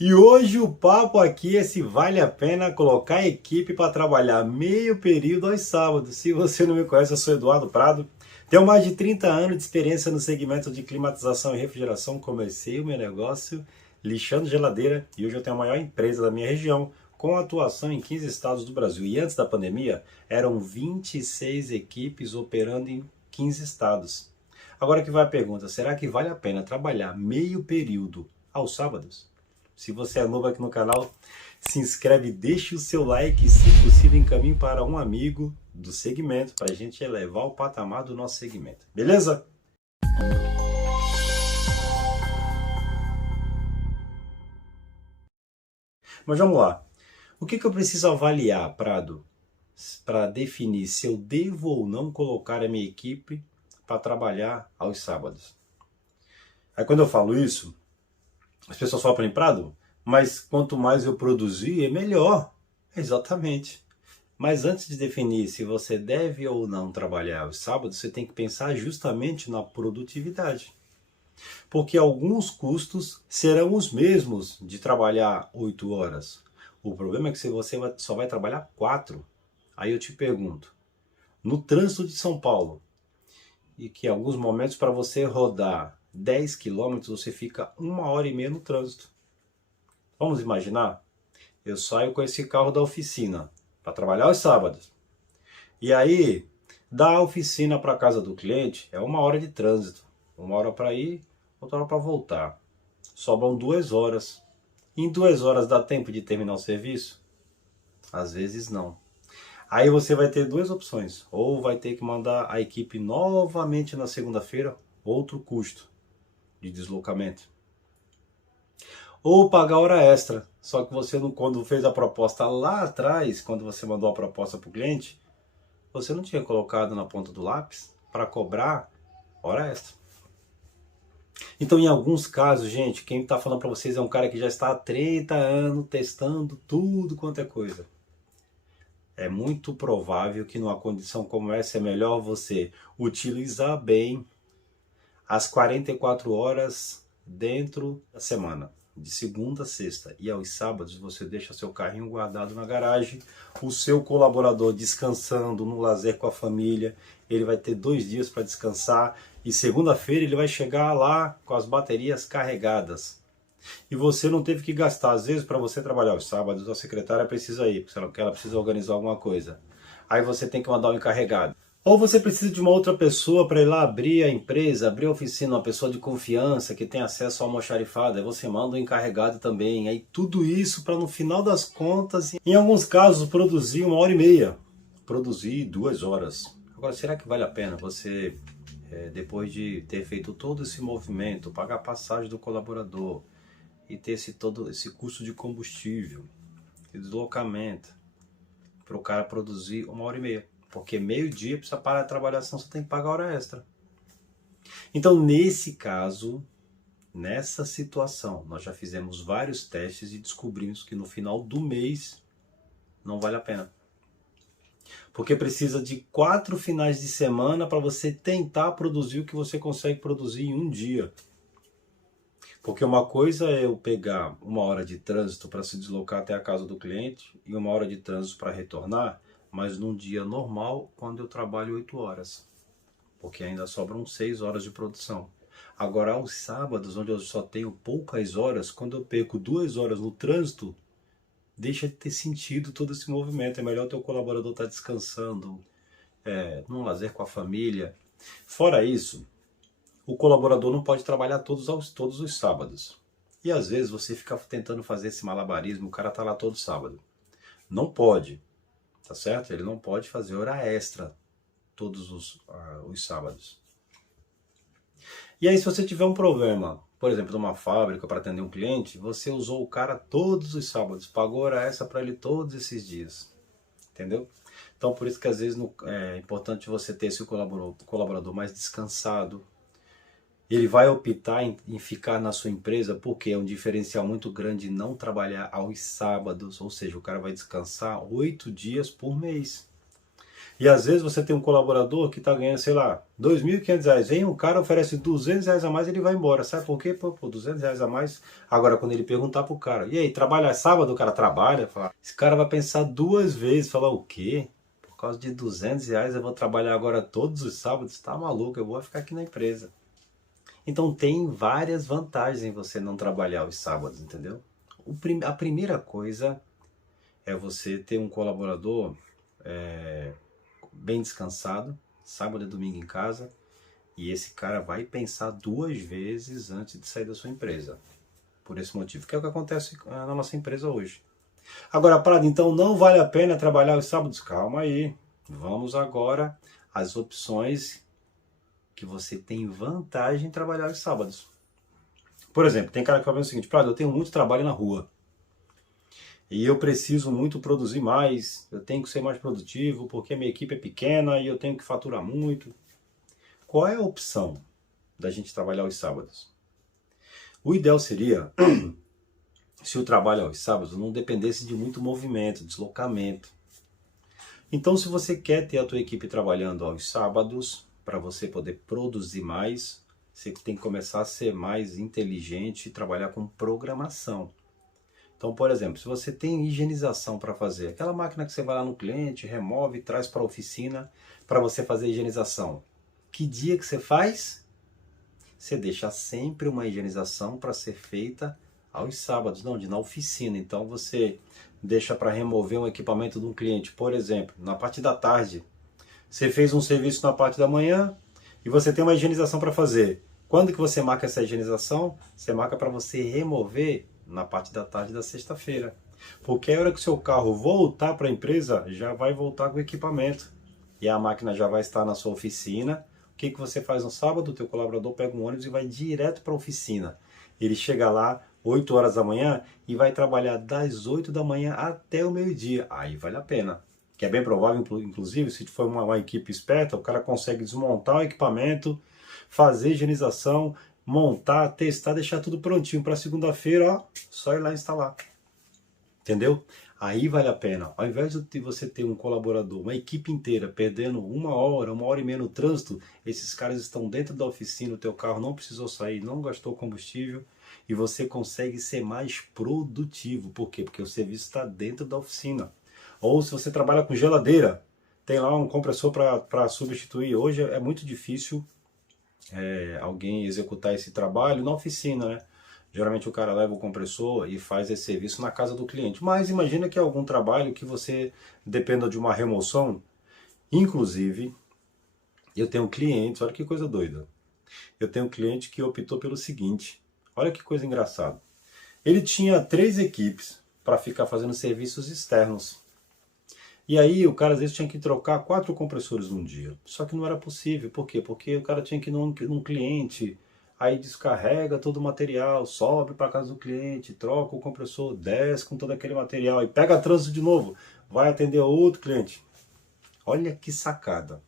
E hoje o papo aqui é se vale a pena colocar a equipe para trabalhar meio período aos sábados. Se você não me conhece, eu sou Eduardo Prado. Tenho mais de 30 anos de experiência no segmento de climatização e refrigeração. Comecei o meu negócio lixando geladeira e hoje eu tenho a maior empresa da minha região, com atuação em 15 estados do Brasil. E antes da pandemia, eram 26 equipes operando em 15 estados. Agora que vai a pergunta, será que vale a pena trabalhar meio período aos sábados? Se você é novo aqui no canal, se inscreve, deixe o seu like e, se possível, encaminhe para um amigo do segmento para a gente elevar o patamar do nosso segmento. Beleza? Mas vamos lá. O que eu preciso avaliar, Prado, para definir se eu devo ou não colocar a minha equipe para trabalhar aos sábados? Aí quando eu falo isso, as pessoas falam para mim, Prado, mas quanto mais eu produzir, é melhor. Exatamente. Mas antes de definir se você deve ou não trabalhar aos sábados, você tem que pensar justamente na produtividade. Porque alguns custos serão os mesmos de trabalhar 8 horas. O problema é que você só vai trabalhar 4. Aí eu te pergunto, no trânsito de São Paulo, e que em alguns momentos para você rodar 10 quilômetros você fica 1 hora e meia no trânsito. Vamos imaginar? Eu saio com esse carro da oficina para trabalhar aos sábados. E aí, da oficina para a casa do cliente é 1 hora de trânsito. 1 hora para ir, outra hora para voltar. Sobram 2 horas. Em 2 horas dá tempo de terminar o serviço? Às vezes não. Aí você vai ter duas opções. Ou vai ter que mandar a equipe novamente na segunda-feira, outro custo de deslocamento. Ou pagar hora extra. Só que você, quando fez a proposta lá atrás, quando você mandou a proposta para o cliente, você não tinha colocado na ponta do lápis para cobrar hora extra. Então, em alguns casos, gente, quem está falando para vocês é um cara que já está há 30 anos testando tudo quanto é coisa. É muito provável que numa condição como essa é melhor você utilizar bem as 44 horas dentro da semana, de segunda a sexta. E aos sábados você deixa seu carrinho guardado na garagem, o seu colaborador descansando no lazer com a família, ele vai ter 2 dias para descansar e segunda-feira ele vai chegar lá com as baterias carregadas. E você não teve que gastar, às vezes para você trabalhar aos sábados, a secretária precisa ir, porque ela precisa organizar alguma coisa. Aí você tem que mandar um encarregado. Ou você precisa de uma outra pessoa para ir lá abrir a empresa, abrir a oficina, uma pessoa de confiança que tem acesso ao almoxarifado. Aí você manda um encarregado também. Aí tudo isso para no final das contas, em alguns casos, produzir 1 hora e meia. Produzir 2 horas. Agora, será que vale a pena você, depois de ter feito todo esse movimento, pagar a passagem do colaborador e ter todo esse custo de combustível, de deslocamento, para o cara produzir 1 hora e meia? Porque meio-dia precisa parar de trabalhar, senão você tem que pagar hora extra. Então, nesse caso, nessa situação, nós já fizemos vários testes e descobrimos que no final do mês não vale a pena. Porque precisa de 4 finais de semana para você tentar produzir o que você consegue produzir em um dia. Porque uma coisa é eu pegar 1 hora de trânsito para se deslocar até a casa do cliente e 1 hora de trânsito para retornar, mas num dia normal, quando eu trabalho 8 horas. Porque ainda sobram 6 horas de produção. Agora, aos sábados, onde eu só tenho poucas horas, quando eu perco 2 horas no trânsito, deixa de ter sentido todo esse movimento. É melhor o teu colaborador estar descansando, num lazer com a família. Fora isso, o colaborador não pode trabalhar todos os sábados. E às vezes você fica tentando fazer esse malabarismo, o cara está lá todo sábado. Não pode, tá certo? Ele não pode fazer hora extra todos os sábados. E aí, se você tiver um problema, por exemplo, numa fábrica para atender um cliente, você usou o cara todos os sábados, pagou hora extra para ele todos esses dias. Entendeu? Então, por isso que às vezes é importante você ter esse colaborador mais descansado. Ele vai optar em ficar na sua empresa porque é um diferencial muito grande não trabalhar aos sábados, ou seja, o cara vai descansar 8 dias por mês. E às vezes você tem um colaborador que está ganhando, sei lá, R$ 2.500. Vem um cara, oferece R$ 200 a mais, ele vai embora. Sabe por quê? Pô, R$ 200 a mais. Agora, quando ele perguntar pro cara, e aí, trabalha sábado? O cara trabalha? Fala, esse cara vai pensar duas vezes. Falar, o quê? Por causa de R$ 200 eu vou trabalhar agora todos os sábados? Tá maluco, eu vou ficar aqui na empresa. Então tem várias vantagens em você não trabalhar os sábados, entendeu? A primeira coisa é você ter um colaborador bem descansado, sábado e domingo em casa, e esse cara vai pensar duas vezes antes de sair da sua empresa. Por esse motivo, que é o que acontece na nossa empresa hoje. Agora, Prado, então não vale a pena trabalhar os sábados? Calma aí. Vamos agora às opções que você tem vantagem em trabalhar os sábados. Por exemplo, tem cara que fala o seguinte, Prado, eu tenho muito trabalho na rua. E eu preciso muito produzir mais, eu tenho que ser mais produtivo, porque a minha equipe é pequena e eu tenho que faturar muito. Qual é a opção da gente trabalhar aos sábados? O ideal seria, se o trabalho aos sábados não dependesse de muito movimento, deslocamento. Então, se você quer ter a tua equipe trabalhando aos sábados, para você poder produzir mais, você tem que começar a ser mais inteligente e trabalhar com programação. Então, por exemplo, se você tem higienização para fazer, aquela máquina que você vai lá no cliente, remove e traz para a oficina para você fazer a higienização. Que dia que você faz? Você deixa sempre uma higienização para ser feita aos sábados, não, na oficina. Então você deixa para remover um equipamento de um cliente, por exemplo, na parte da tarde. Você fez um serviço na parte da manhã e você tem uma higienização para fazer. Quando que você marca essa higienização? Você marca para você remover na parte da tarde da sexta-feira. Porque a hora que o seu carro voltar para a empresa, já vai voltar com o equipamento. E a máquina já vai estar na sua oficina. O que você faz no sábado? O teu colaborador pega um ônibus e vai direto para a oficina. Ele chega lá 8 horas da manhã e vai trabalhar das 8 da manhã até o meio-dia. Aí vale a pena. Que é bem provável, inclusive, se for uma equipe esperta, o cara consegue desmontar o equipamento, fazer higienização, montar, testar, deixar tudo prontinho para segunda-feira, ó, só ir lá instalar. Entendeu? Aí vale a pena. Ao invés de você ter um colaborador, uma equipe inteira perdendo 1 hora e meia no trânsito, esses caras estão dentro da oficina, o teu carro não precisou sair, não gastou combustível e você consegue ser mais produtivo. Por quê? Porque o serviço está dentro da oficina. Ou se você trabalha com geladeira, tem lá um compressor para substituir. Hoje é muito difícil alguém executar esse trabalho na oficina, né? Geralmente o cara leva o compressor e faz esse serviço na casa do cliente. Mas imagina que é algum trabalho que você dependa de uma remoção. Inclusive, eu tenho clientes, olha que coisa doida. Eu tenho um cliente que optou pelo seguinte, olha que coisa engraçada. Ele tinha 3 equipes para ficar fazendo serviços externos. E aí o cara às vezes tinha que trocar 4 compressores num dia. Só que não era possível. Por quê? Porque o cara tinha que ir num cliente, aí descarrega todo o material, sobe para casa do cliente, troca o compressor, desce com todo aquele material e pega trânsito de novo, vai atender outro cliente. Olha que sacada.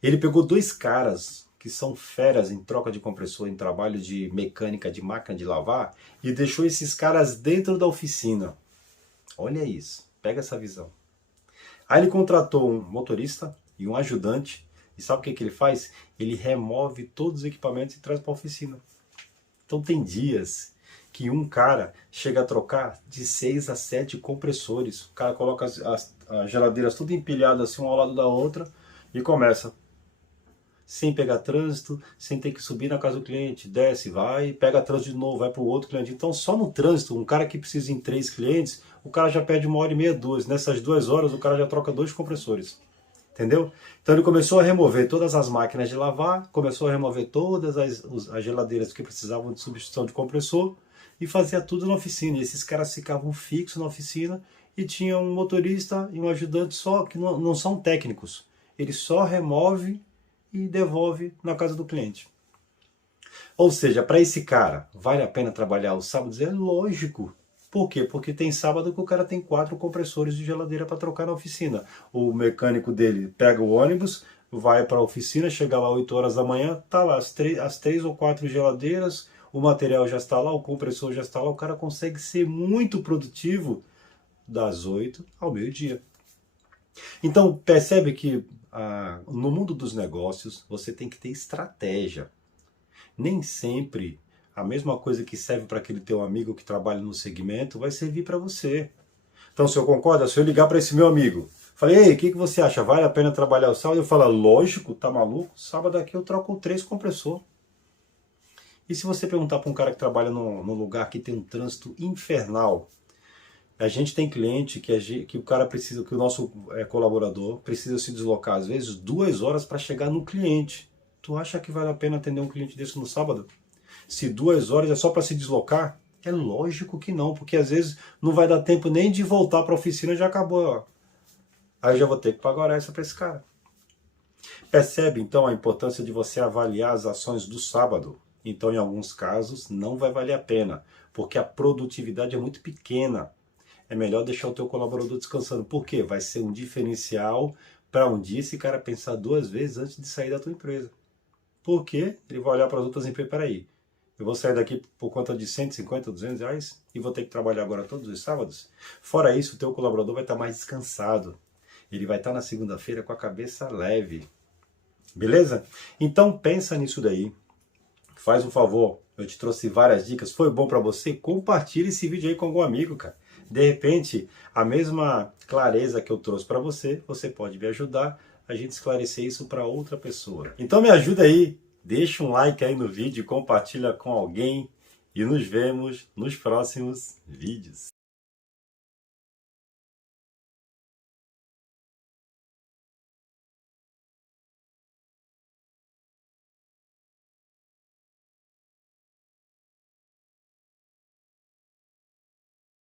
Ele pegou 2 caras que são feras em troca de compressor, em trabalho de mecânica, de máquina de lavar, e deixou esses caras dentro da oficina. Olha isso, pega essa visão. Aí ele contratou um motorista e um ajudante. E sabe o que ele faz? Ele remove todos os equipamentos e traz para a oficina. Então tem dias que um cara chega a trocar de 6 a 7 compressores. O cara coloca as geladeiras tudo empilhadas assim, uma ao lado da outra e começa. Sem pegar trânsito, sem ter que subir na casa do cliente, desce, vai, pega trânsito de novo, vai para o outro cliente. Então só no trânsito, um cara que precisa ir em 3 clientes, o cara já perde 1 hora e meia, 2. Nessas 2 horas o cara já troca 2 compressores. Entendeu? Então ele começou a remover todas as máquinas de lavar, começou a remover todas as geladeiras que precisavam de substituição de compressor e fazia tudo na oficina. E esses caras ficavam fixos na oficina e tinha um motorista e um ajudante só, que não são técnicos. Ele só remove e devolve na casa do cliente. Ou seja, para esse cara, vale a pena trabalhar os sábados? É lógico. Por quê? Porque tem sábado que o cara tem 4 compressores de geladeira para trocar na oficina. O mecânico dele pega o ônibus, vai para a oficina, chega lá 8 horas da manhã, tá lá as 3 ou 4 geladeiras, o material já está lá, o compressor já está lá, o cara consegue ser muito produtivo das 8 ao meio-dia. Então percebe que no mundo dos negócios você tem que ter estratégia. Nem sempre a mesma coisa que serve para aquele teu amigo que trabalha no segmento vai servir para você. Então, se eu concordo, se eu ligar para esse meu amigo, falei, ei, o que você acha? Vale a pena trabalhar o sábado? Eu falo, lógico, tá maluco? Sábado aqui eu troco 3 compressor. E se você perguntar para um cara que trabalha num lugar que tem um trânsito infernal, a gente tem cliente que o cara precisa, que o nosso colaborador precisa se deslocar às vezes 2 horas para chegar no cliente. Tu acha que vale a pena atender um cliente desse no sábado? Se 2 horas é só para se deslocar? É lógico que não, porque às vezes não vai dar tempo nem de voltar para a oficina, já acabou. Ó. Aí eu já vou ter que pagar hora extra para esse cara. Percebe então a importância de você avaliar as ações do sábado? Então, em alguns casos, não vai valer a pena, porque a produtividade é muito pequena. É melhor deixar o teu colaborador descansando. Por quê? Vai ser um diferencial para um dia esse cara pensar 2 vezes antes de sair da tua empresa. Por quê? Ele vai olhar para as outras empresas, peraí, eu vou sair daqui por conta de 150, 200 reais e vou ter que trabalhar agora todos os sábados? Fora isso, o teu colaborador vai estar mais descansado. Ele vai estar na segunda-feira com a cabeça leve. Beleza? Então pensa nisso daí. Faz um favor, eu te trouxe várias dicas. Foi bom para você? Compartilhe esse vídeo aí com algum amigo, cara. De repente, a mesma clareza que eu trouxe para você, você pode me ajudar a gente esclarecer isso para outra pessoa. Então me ajuda aí, deixa um like aí no vídeo, compartilha com alguém e nos vemos nos próximos vídeos.